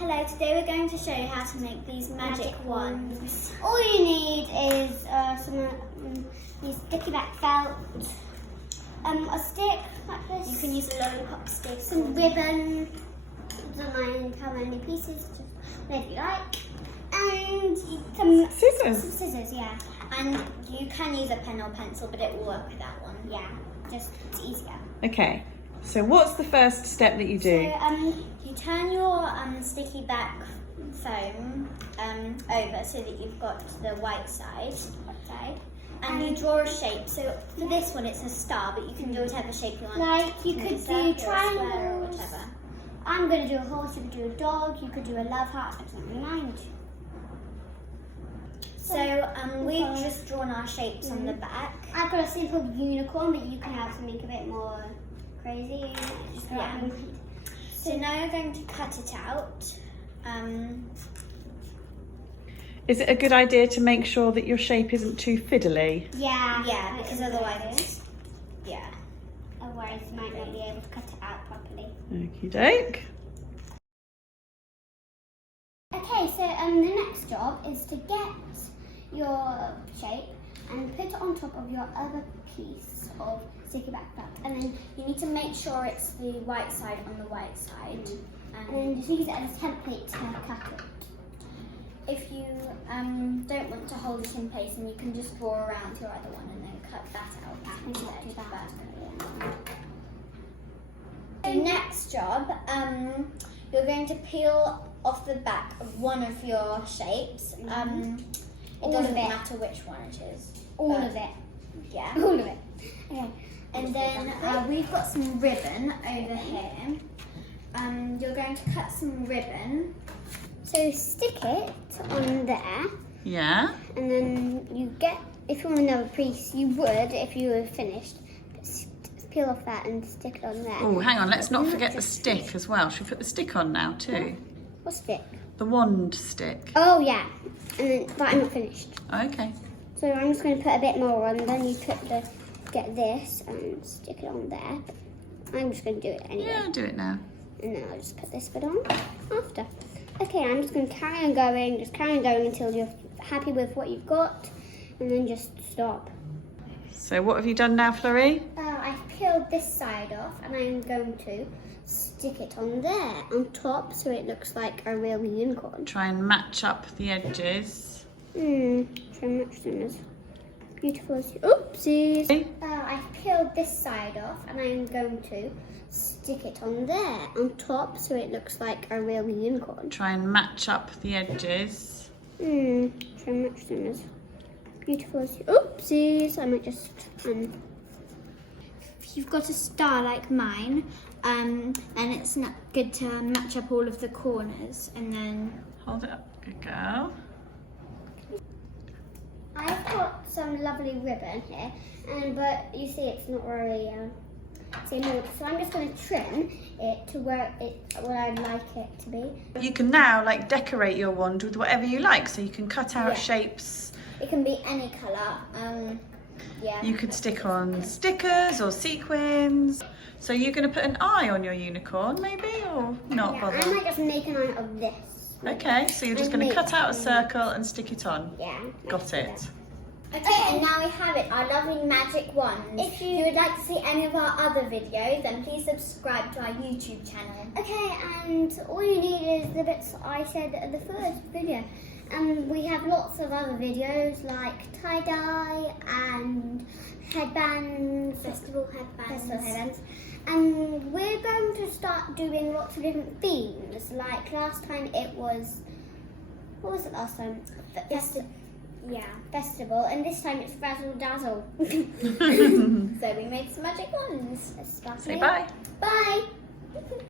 Hello, today we're going to show you how to make these magic wands. All you need is some sticky back felt, a stick like this. You can use a lollipop stick. Some ribbon. Don't mind how many pieces, just whatever you like. And some scissors, yeah. And you can use a pen or pencil, but it will work with that one. Yeah, just it's easier. Okay, so what's the first step that you do? So You turn your sticky back foam over so that you've got the white side. And you draw a shape. So for this one, it's a star, but you can do whatever shape you want. Like you could do triangles. Or whatever. I'm going to do a horse, you could do a dog, you could do a love heart, I don't really mind. So we've just drawn our shapes on the back. I've got a simple unicorn, but you can have something a bit more crazy. Yeah. So now you're going to cut it out. Is it a good idea to make sure that your shape isn't too fiddly? Yeah, because otherwise, otherwise you might not be able to cut it out properly. Okie doke. Okay, so the next job is to get your shape and put it on top of your other piece of sticky back felt. and then you need to make sure it's the white side on the white side. And then just use it as a template to cut it. If you don't want to hold it in place, then you can just draw around your other one and then cut that out instead. The next job, you're going to peel off the back of one of your shapes. It All doesn't of it. matter which one it is. All but- of it. Yeah. All of it. Okay. And then we've got some ribbon over here. You're going to cut some ribbon. So stick it on there, Yeah. and then you get, if you want another piece, you would if you were finished. Peel off that and stick it on there. Oh, hang on, let's not forget the stick as well. Should we put the stick on now too? What stick? The wand stick. Oh yeah, and then, but I'm not finished. Okay. So I'm just going to put a bit more on. Then you get this and stick it on there. I'm just going to do it anyway. Yeah, do it now. And then I'll just put this bit on after. Okay, I'm just going to carry on going, until you're happy with what you've got, and then just stop. So what have you done now, Florrie? I've peeled this side off, and I'm going to stick it on there, on top, so it looks like a real unicorn. Try and match up the edges. Try and match them as beautiful as you. Oopsies! I've peeled this side off, and I'm going to stick it on there, on top, so it looks like a real unicorn. Try and match up the edges. Try and match them as beautiful as you. Oopsies! I might just. If you've got a star like mine, then it's not good to match up all of the corners and then. Hold it up. Good girl. I've got some lovely ribbon here, but you see it's not really same. So I'm just going to trim it to where I'd like it to be. You can now decorate your wand with whatever you like, so you can cut out Yeah. shapes. It can be any colour. You could stick on stickers or sequins. So you're going to put an eye on your unicorn, maybe, or not Yeah, bother? I might just make an eye of this. Okay, so you're just going to cut out a circle and stick it on. Yeah. Got it. Okay, and now we have it, our lovely magic wands. If you would like to see any of our other videos, then please subscribe to our YouTube channel. Okay, and all you need is the bits I said at the first video. And we have lots of other videos like tie-dye and headbands. Festival headbands. And we're going to start doing lots of different themes. Like last time it was, what was it last time? Festival. And this time it's Razzle Dazzle. So we made some magic wands. Let's start Say it. bye. Bye.